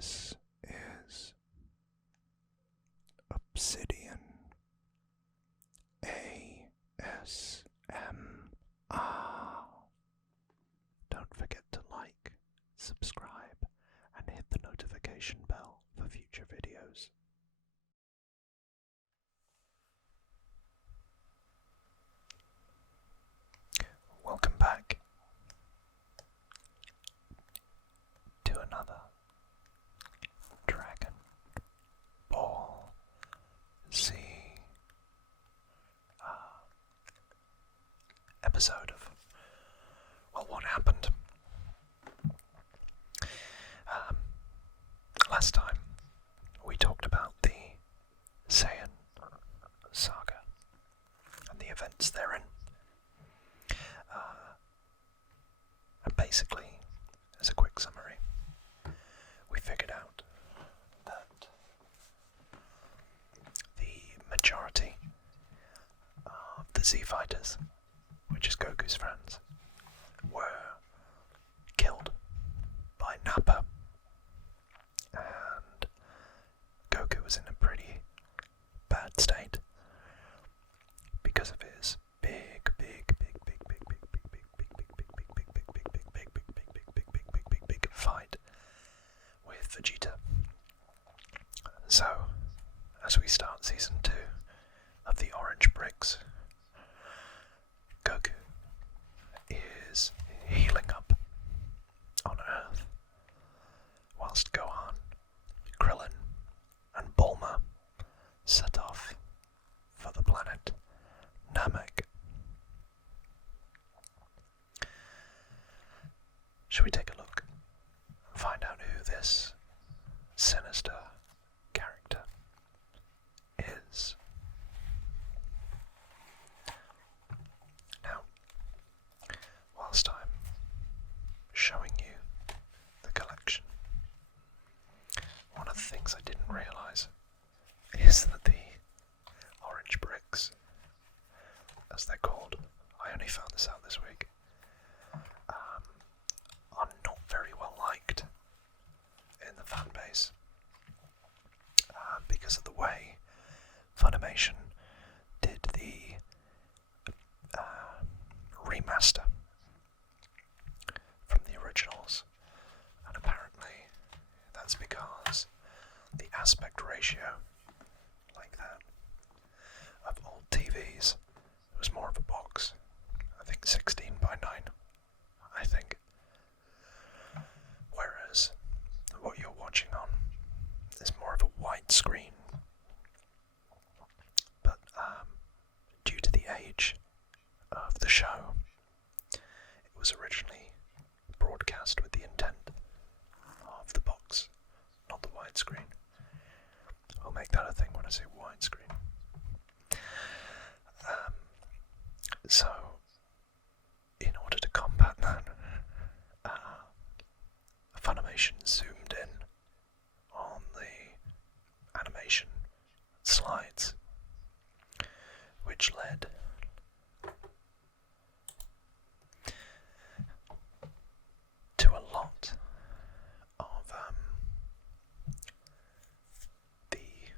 This is Obsidian ASMR. Don't forget to like, subscribe, and hit the notification bell for future videos. Welcome back to another Dragon Ball Z episode of, well, what happened. Last time we talked about the Saiyan Saga and the events therein. And basically, as a quick summary, we figured out that the majority of the Z Fighters, which is Goku's friends, were killed by Nappa, and Goku was in a pretty bad state because of his big fight with Vegeta. So, as we start season 2 of the Orange Bricks, Goku is healing up on Earth, whilst Gohan, Krillin, and Bulma set off for the planet Namek. Shall we take a look and find out who this sinister character is? Now, whilst I'm showing you the collection, one of the things I didn't realise is that the Orange Bricks, as they're called, I only found this out this week, are not very well liked in the fan base because of the way Funimation did the remaster from the originals, and apparently that's because the aspect ratio, like that, of old TVs was more of a box. I think 16 by 9, I think. Whereas what you're watching on is more of a wide screen. But due to the age of the show, it was originally broadcast with the intent of the box, not the widescreen. I'll make that a thing when I say widescreen. So, in order to combat that, Funimation zoomed in on the animation slides, which led to a lot of the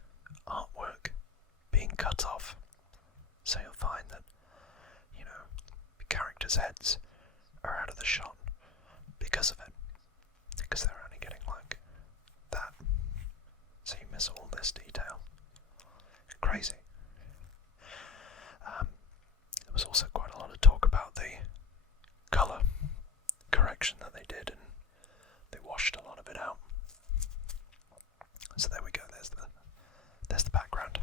artwork being cut off. So you'll find that, the characters' heads are out of the shot because of it, because they're only getting like that. So you miss all this detail. Crazy. There was also quite a lot of talk about the colour correction that they did, and they washed a lot of it out. So there we go, there's the background.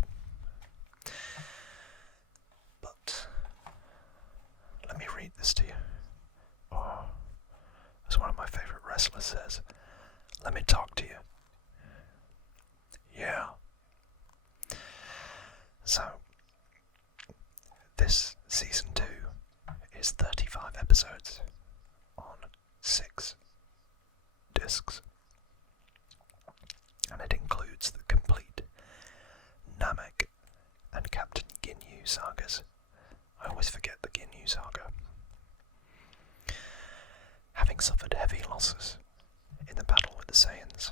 But let me read this to you. Or, as one of my favourite wrestlers says, let me talk to you. Yeah. So, this season 2 is 35 episodes on 6 discs. And it includes the complete Namek and Captain Ginyu Sagas. I always forget the Ginyu Saga. Having suffered heavy losses in the battle with the Saiyans,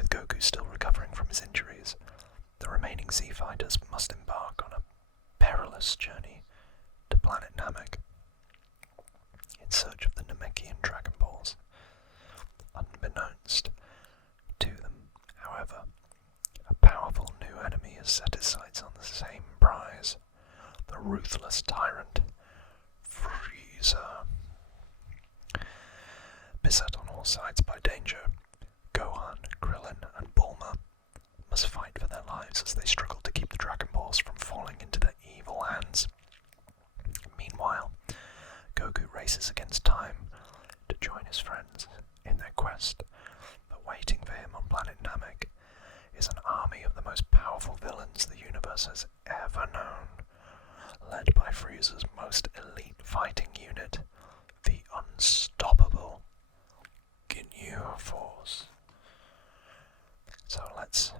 with Goku still recovering from his injuries, the remaining Z fighters must embark on a perilous journey to planet Namek in search of the Namekian Dragon Balls. Unbeknownst to them, however, a powerful new enemy has set his sights on the same prize, the ruthless tyrant, Frieza. Beset on all sides by danger, Gohan, Krillin, and Bulma must fight for their lives as they struggle to keep the Dragon Balls from falling into their evil hands. Meanwhile, Goku races against time to join his friends in their quest, but waiting for him on planet Namek is an army of the most powerful villains the universe has ever known, led by Frieza's most elite fighting unit, the unstoppable Ginyu Force. So let's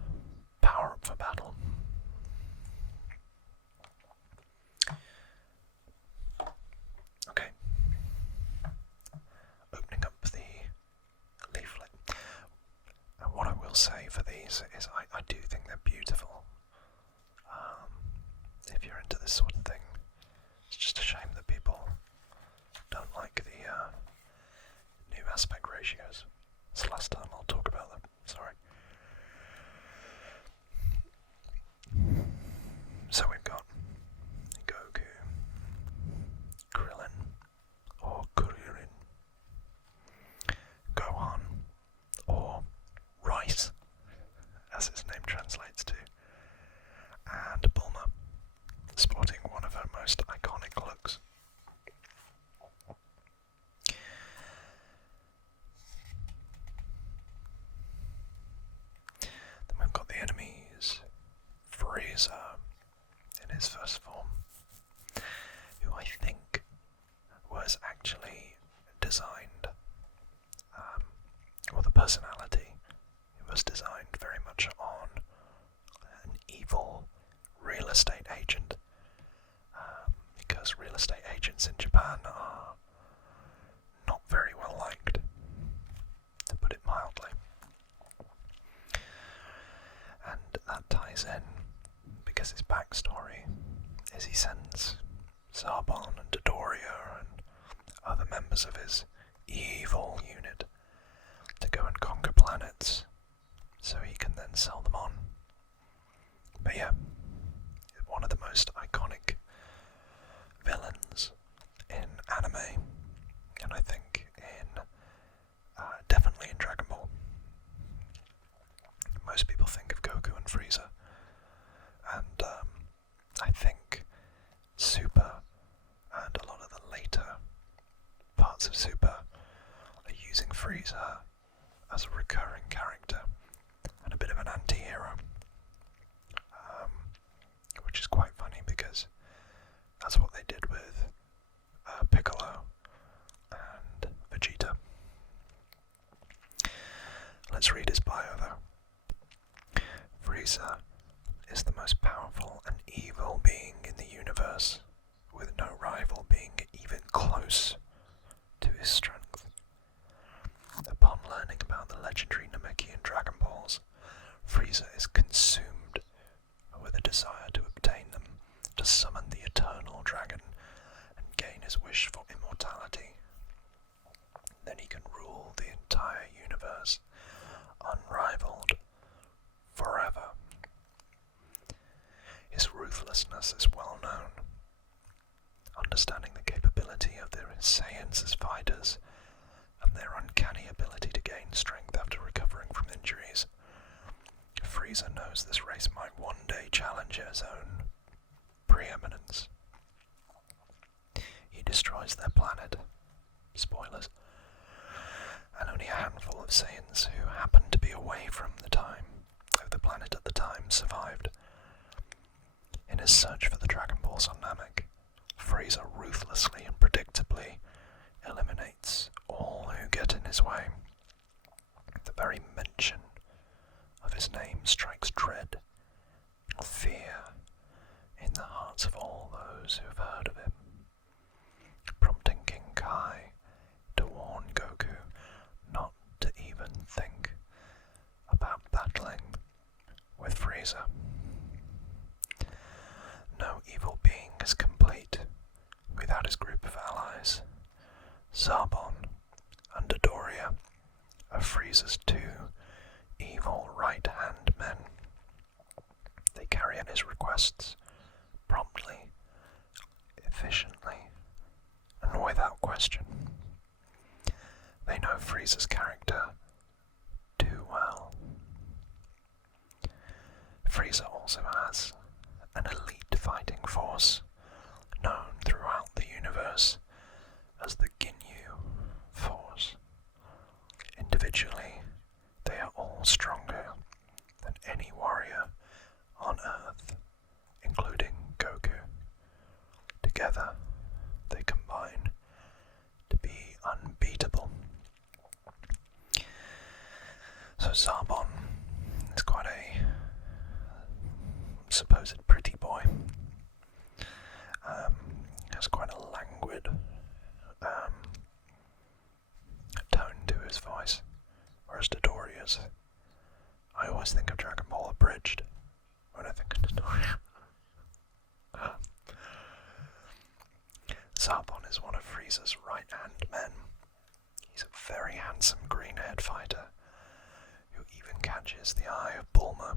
power up for battle. Okay. Opening up the leaflet. And what I will say for these is I do think they're beautiful. If you're into this sort of thing, it's just a shame that people don't like the new aspect ratios. It's the last time I'll talk about them. Sorry. So we've got Goku, Krillin, or Kuririn, Gohan, or Rice, as his name translates to, and Bulma, sporting one of her most iconic looks. Then we've got the enemies, Frieza in his first form, who I think was actually designed, or the personality was designed very much on an evil real estate agent, because real estate agents in Japan are not very well liked, to put it mildly. And that ties in because his backstory is he sends Zarbon and Dodoria and other members of his evil unit to go and conquer planets so he can then sell them on. But yeah, one of the most iconic villains in anime, and I think in definitely in Dragon Ball. Most people think of Goku and Frieza, and I think Super and a lot of the later parts of Super are using Frieza as a recurring character and a bit of an anti-hero, which is quite funny because that's what they did with Piccolo and Vegeta. Let's read his bio though. Frieza is the most powerful and evil being in the universe, with no rival being even close to his strength. Upon learning about the legendary Namekian Dragon Balls, Frieza is consumed with a desire to obtain them, to summon the eternal dragon and gain his wish for immortality. Then he can rule the entire universe, unrivaled, forever. His ruthlessness is well known. Understanding the capability of the Saiyans as fighters and their uncanny ability to gain strength after recovering from injuries, Frieza knows this race might one day challenge his own preeminence. He destroys their planet. Spoilers. And only a handful of Saiyans who happened to be away from the planet at the time survived. In his search for the Dragon Balls on Namek, Frieza ruthlessly and predictably eliminates all who get in his way. The very mention of his name strikes dread and fear in the hearts of all those who have heard of him, prompting King Kai to warn Goku not to even think about Dodoria are Frieza's two evil right-hand men. They carry out his requests promptly, efficiently, and without question. They know Frieza's character too well. Frieza also has an elite fighting force known throughout the universe as the Ginyu Force. Individually, they are all stronger than any warrior on Earth, including Goku. Together, they combine to be unbeatable. So Zarbon is quite a supposed pretty boy. Has quite a languid tone to his voice, whereas Dodoria's, I always think of Dragon Ball Abridged when I think of Dodoria. Zarbon is one of Frieza's right-hand men. He's a very handsome green-haired fighter who even catches the eye of Bulma,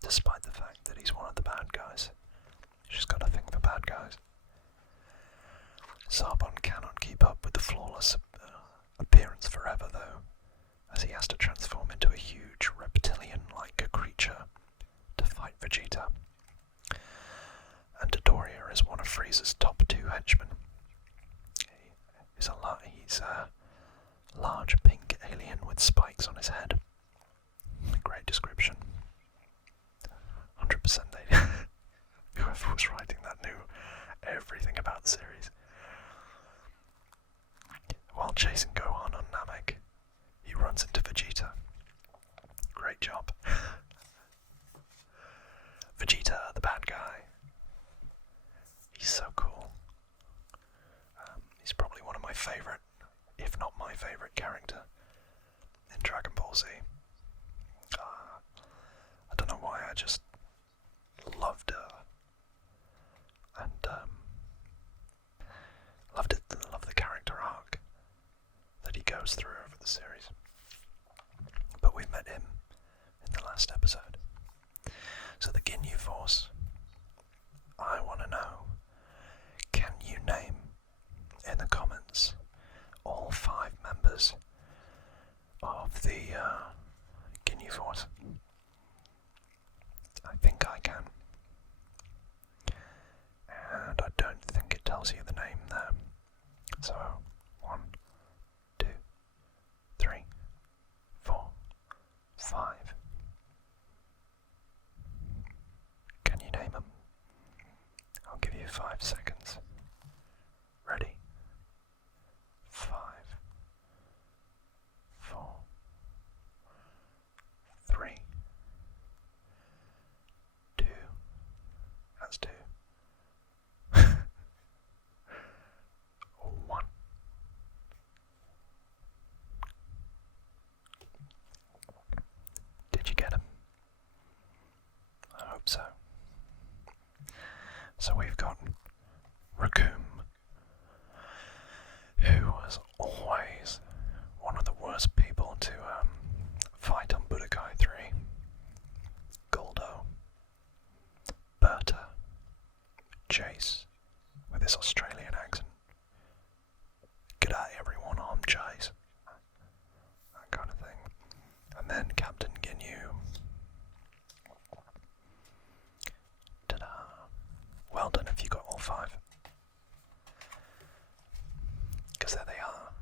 despite the fact that he's one of the bad guys. She's got a thing for bad guys. Zarbon cannot keep up with the flawless appearance forever, though, as he has to transform into a huge reptilian-like creature to fight Vegeta. And Dodoria is one of Frieza's top two henchmen. He's a large pink alien with spikes on his head. Great description. 100% whoever was writing that knew everything about the series. While chasing Gohan on Namek, he runs into Vegeta. Great job. Vegeta, the bad guy. He's so cool. He's probably one of my favourite, if not my favourite character in Dragon Ball Z. I don't know why, I just loved and loved the character arc that he goes through over the series. But we met him in the last episode. So the Ginyu Force, I want to know, can you name in the comments all 5 members of the Ginyu Force? I think I can. And I don't think it tells you the name there. So, 1, 2, 3, 4, 5. Can you name them? I'll give you 5 seconds. Ready? 5, 4, 3, 2. That's 2. 1. Did you get him? I hope so. So we've got Raccoon, who was always one of the worst people to fight on Budokai 3. Goldo, Berta, Jace, with his Australian accent. G'day everyone, I'm Jace. That kind of thing. And then Captain Ginyu. Ta-da. Well done if you got all 5. Because there they are.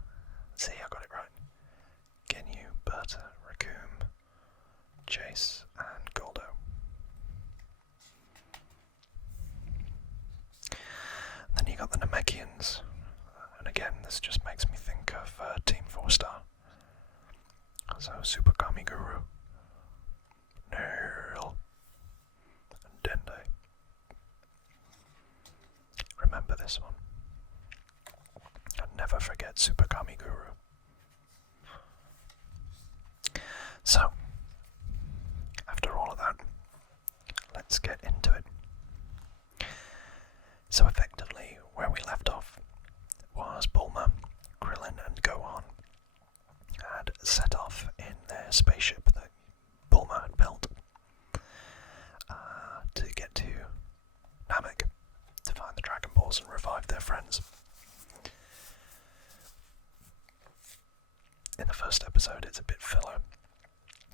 See, I got it right. Ginyu, Berta, Raccoon, Jace, and Goldo. Then you got the Namekians. And again, this just makes me think of Team 4 Star. So Super Kami Guru, Nail, and Dende. Remember this one. And never forget Super Kami Guru. So, after all of that, let's get into it. So effectively, where we left off was Bulma, Krillin and Gohan in the first episode it's a bit filler,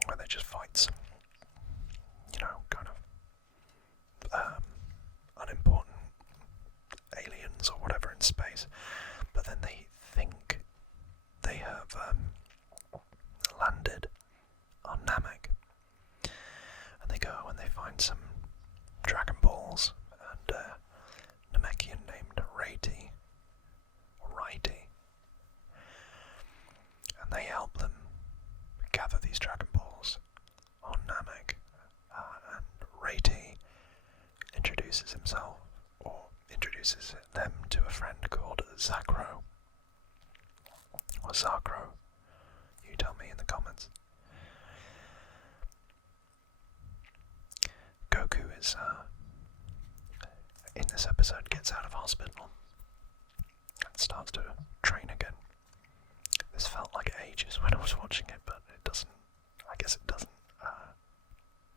where they just fight some, kind of unimportant aliens or whatever in space, but then they think they have landed on Namek, and they go and they find some Dragon Balls and a Namekian named Righty, and they help them gather these Dragon Balls on Namek, and Righty introduces them to a friend called Zakro, or Zakro. You tell me in the comments. Goku is, in this episode, gets out of hospital and starts to train again. This felt like ages when I was watching it, but it doesn't, I guess it doesn't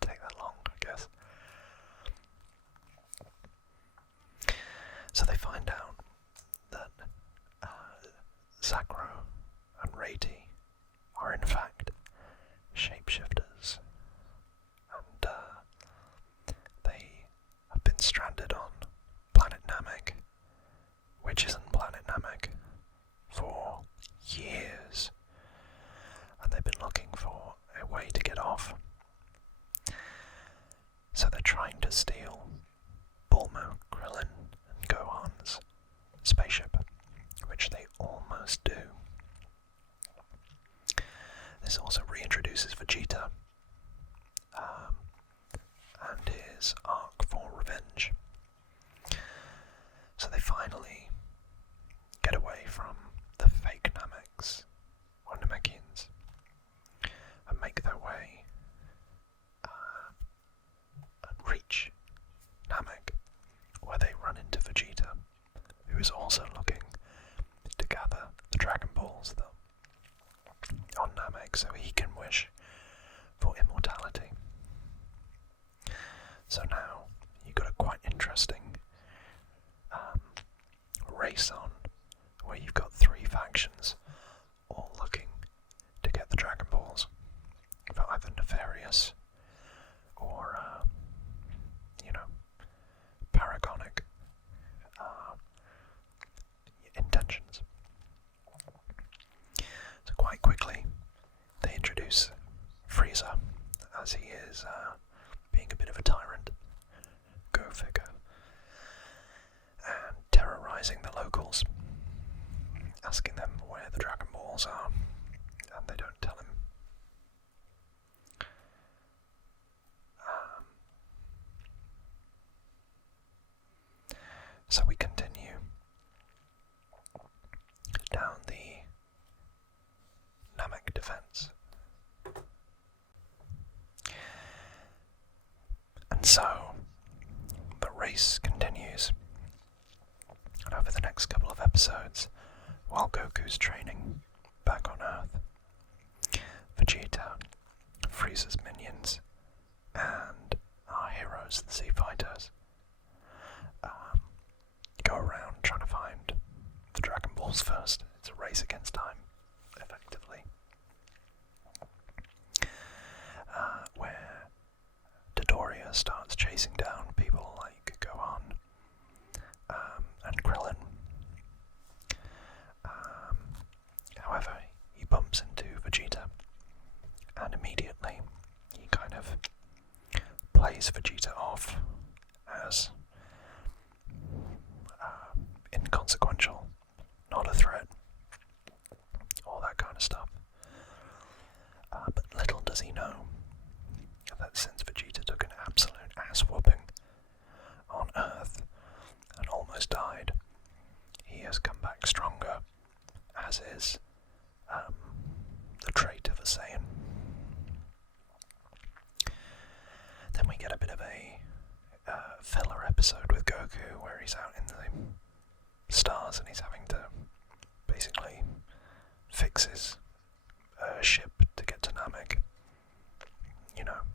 take that long, I guess. So they find out that Zakro and Righty are in fact shapeshifters, and they have been stranded on planet Namek, which isn't planet Namek, for years, and they've been looking for a way to get off. So they're trying to steal Bulma, Krillin, and Gohan's spaceship, which they almost do. This also reintroduces Vegeta and his arc for revenge. So they finally get away from the fake Nameks, or Namekians, and make their way and reach Namek, where they run into Vegeta, who is also looking to gather the Dragon Balls on Namek so he can wish for immortality. So now you've got a quite interesting race on, where you've got three factions all looking to get the Dragon Balls for either nefarious or paragonic intentions. So quite quickly they introduce Frieza, as he is being a bit of a tyrant, go figure, and terrorizing the locals, asking them where the Dragon Balls are, and they don't tell him. So we continue down the Namek defense. And so the race continues. And over the next couple of episodes, while Goku's training back on Earth, Vegeta, Frieza's minions, and our heroes, the Z Fighters, go around trying to find the Dragon Balls first. It's a race against time, effectively. Where Dodoria starts chasing down people like Gohan and Krillin. However, he bumps into Vegeta, and immediately he kind of plays Vegeta off as inconsequential, not a threat, all that kind of stuff. But little does he know that since Vegeta took an absolute ass-whooping on Earth and almost died, he has come back stronger, as is the trait of a Saiyan. Then we get a bit of a filler episode with Goku, where he's out in the stars and he's having to basically fix his ship to get to Namek.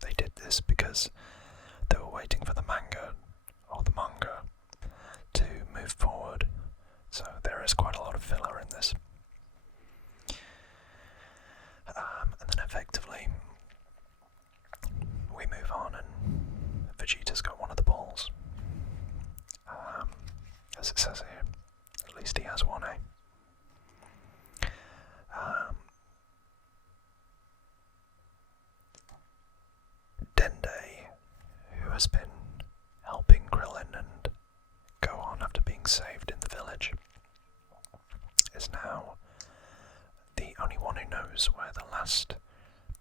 They did this because they were waiting for the manga to move forward, so there is quite a lot of filler in this. last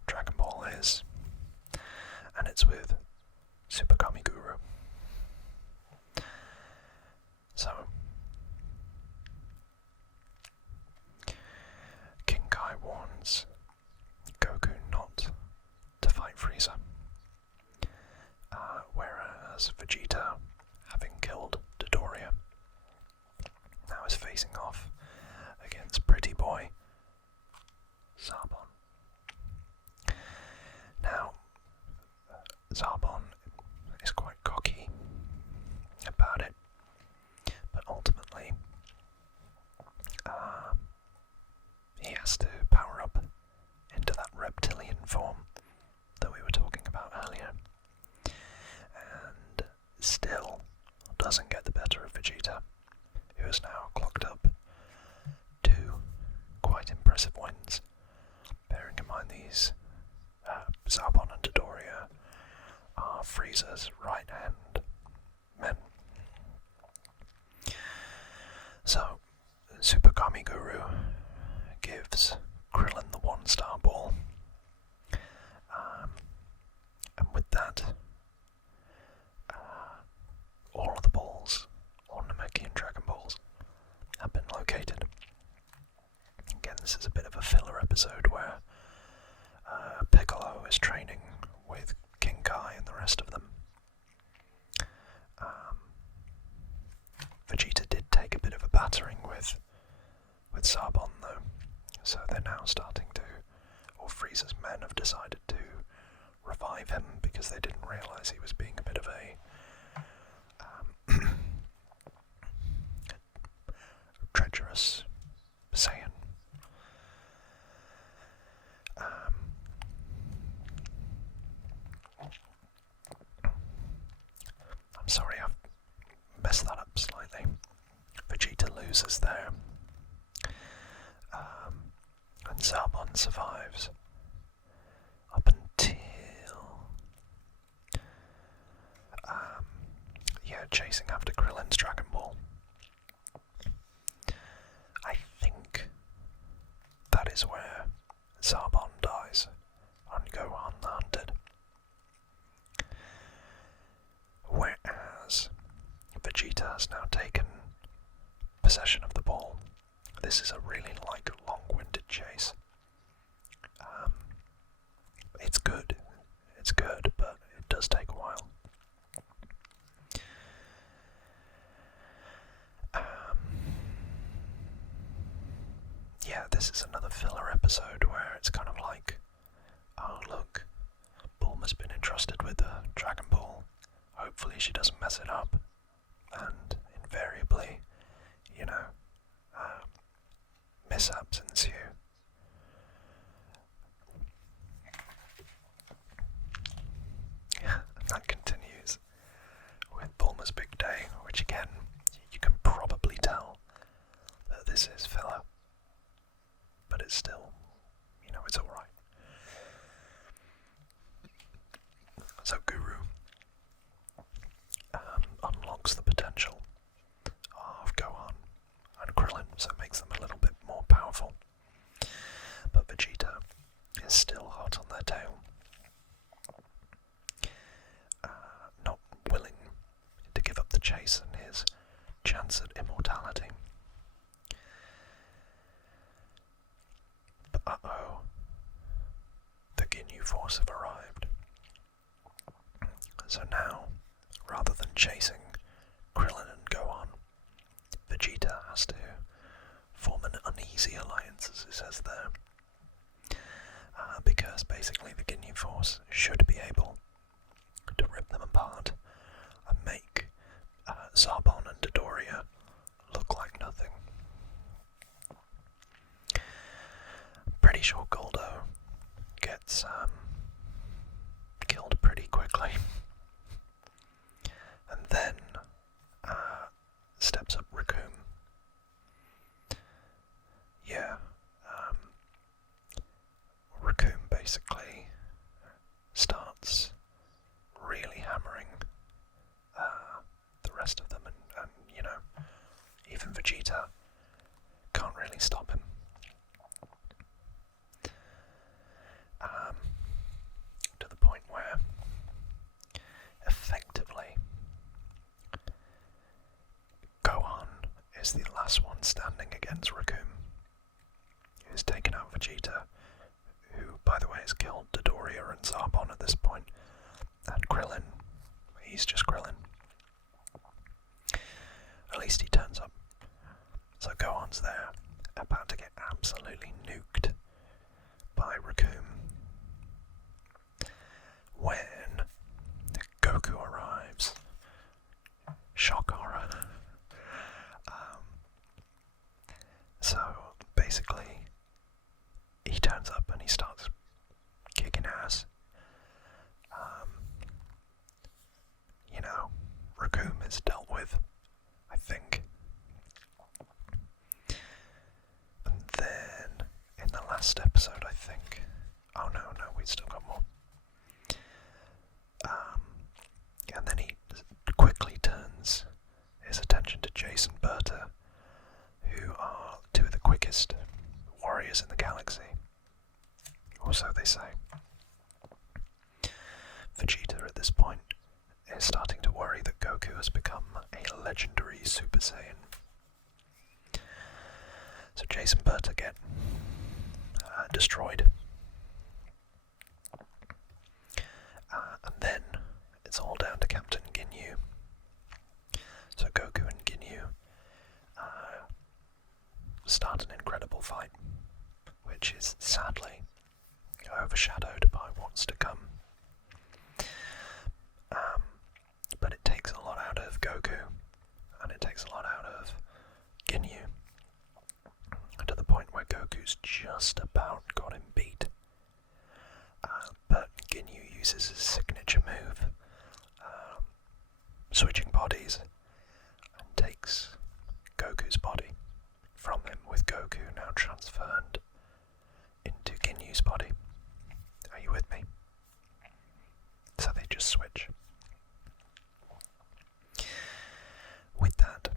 Dragon Ball is, and it's with Super Kami Guru. So, King Kai warns Goku not to fight Frieza, whereas Vegeta, having killed Dodoria, now is facing off against Pretty Boy Zarbon. Now, Zarbon is quite cocky about it, but ultimately he has to power up into that reptilian form that we were talking about earlier, and still doesn't get the better of Vegeta, who has now clocked up 2 quite impressive wins, bearing in mind these Zarbon and Dodoria are Frieza's right-hand men. So, Super Kami Guru gives Krillin the 1-star ball, and with that, all of the balls, all Namekian Dragon Balls, have been located. Again, this is a bit of a filler episode where Piccolo is training with King Kai and the rest of them. Vegeta did take a bit of a battering with Zarbon though, so they're now starting to, or Frieza's men have decided to revive him because they didn't realise he was being a bit of a treacherous Saiyan. I'm sorry, I've messed that up slightly. Vegeta loses there, and Zarbon survives up until chasing after Krillin's Dragon Ball. I think that is where Zarbon dies on Gohan the Hunted. Whereas Vegeta has now taken possession of the ball. This is a really long-winded chase. It's good, but it does take a while. This is another filler episode where it's kind of like, oh look, Bulma's been entrusted with a Dragon Ball. Hopefully she doesn't mess it up. And invariably, mishaps ensue. And that continues with Bulma's big day, which again, you can probably tell that this is filler. But it's still, it's alright. So Guru unlocks the potential of Gohan and Krillin, so it makes them a little bit more powerful. But Vegeta is still hot on their tail. Not willing to give up the chase and his chance at immortality. But the Ginyu Force have arrived. So now, rather than chasing Krillin and Gohan, Vegeta has to form an uneasy alliance, as it says there. Because basically the Ginyu Force should be able to rip them apart and make Zarbon and Dodoria look like nothing. Pretty sure Goldo gets killed pretty quickly. And then steps up Raccoon. Raccoon basically starts really hammering the rest of them, and even Vegeta can't really stop him. last one standing against Raccoon, who's taken out Vegeta, who, by the way, has killed Dodoria and Zarbon at this point, and Krillin. He's just Krillin. At least he turns up. So Gohan's there, about to get absolutely nuked by Raccoon, when Goku arrives. Shock horror. So basically, he turns up and he starts kicking ass. Raccoon is dealt with, I think. And then, in the last episode, I think... Oh no, we still got more. And then he quickly turns his attention to Jason Berta, who are two of the quickest warriors in the galaxy. Or so they say. Vegeta at this point is starting to worry that Goku has become a legendary Super Saiyan. So Jason Berta get destroyed. And then it's all down to Captain Ginyu. So Goku and Ginyu start an incredible fight, which is sadly overshadowed by what's to come. But it takes a lot out of Goku, and it takes a lot out of Ginyu, to the point where Goku's just about got him beat. But Ginyu uses his signature move, switching bodies, and takes Goku's body from him, with Goku now transferred into Ginyu's body. Are you with me? So they just switch. With that,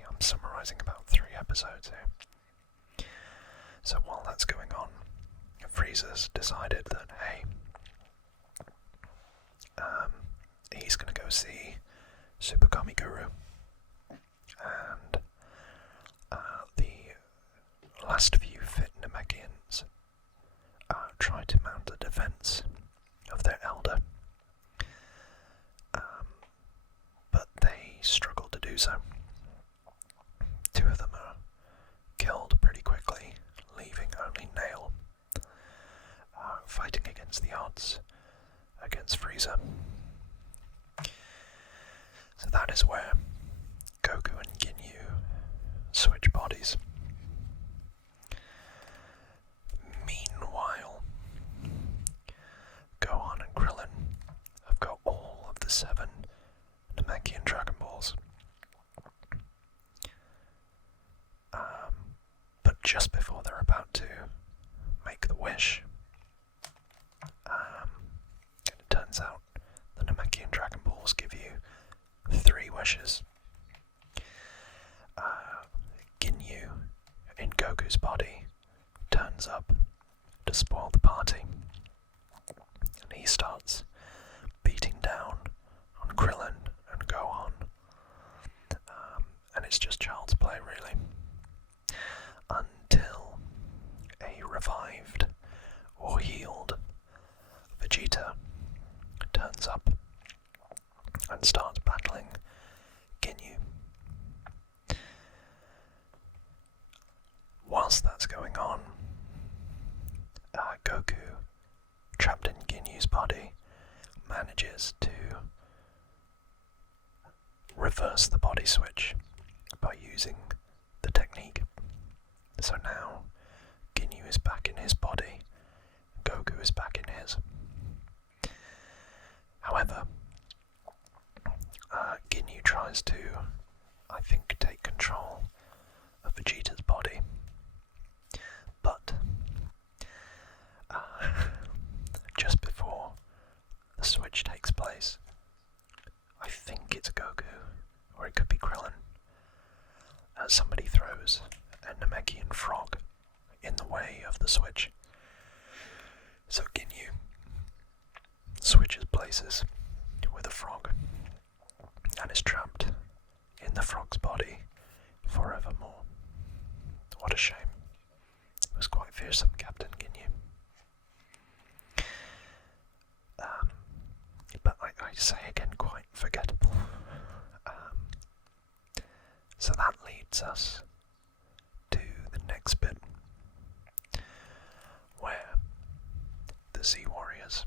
I'm summarising about 3 episodes here. So while that's going on, Frieza's decided that, hey, he's going to go see Super Kami Guru, and the last few fit Namekians try to mount a defence of their elder, but they struggle to do so. 2 of them are killed pretty quickly, leaving only Nail fighting against the odds against Frieza. So that is where Goku and Ginyu switch bodies. Meanwhile, Gohan and Krillin have got all of the 7 Namekian Dragon Balls. But just before they're about to make the wish, it turns out the Namekian Dragon Balls give you 3 wishes. Ginyu, in Goku's body, turns up to spoil the party, and he starts beating down on Krillin and Gohan, and it's just child's play, really, until a revived or healed Vegeta turns up and starts battling Ginyu. Whilst that's going on, Goku, trapped in Ginyu's body, manages to reverse the body switch by using the technique. So now Ginyu is back in his body, Goku is back in his. However, Ginyu tries to, I think, take control of Vegeta's body, but just before the switch takes place, I think it's Goku, or it could be Krillin, somebody throws a Namekian frog in the way of the switch. So Ginyu switches places with a frog, and is trapped in the frog's body forevermore. What a shame. It was quite fearsome, Captain Ginyu. But I say again, quite forgettable. So that leads us to the next bit, where the Sea Warriors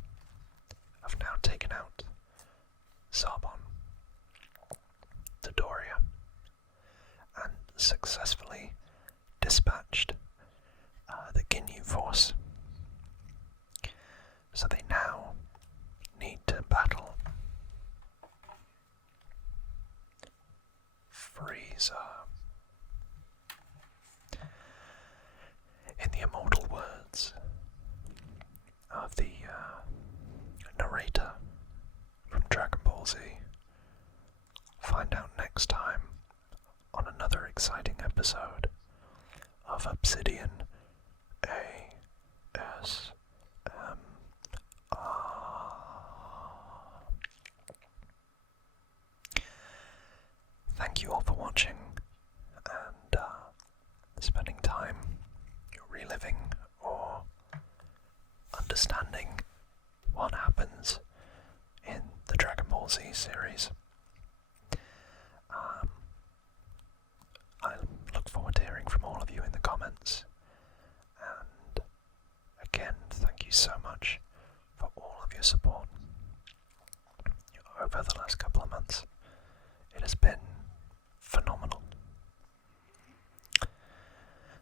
have now taken out Zarbon, Dodoria, and successfully dispatched the Ginyu Force. So they now need to battle Frieza. In the immortal words of the narrator from Dragon Ball Z, find out next time on another exciting episode of Obsidian ASMR. Thank you all for watching and spending time reliving or understanding what happens in the Dragon Ball Z series. I look forward to hearing from all of you in the comments, and again, thank you so much for all of your support over the last couple of months. It has been phenomenal.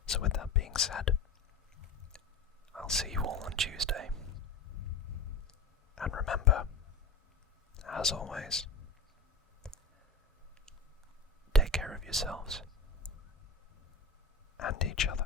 So with that being said, I'll see you all on Tuesday. And remember, as always, take care of yourselves and each other.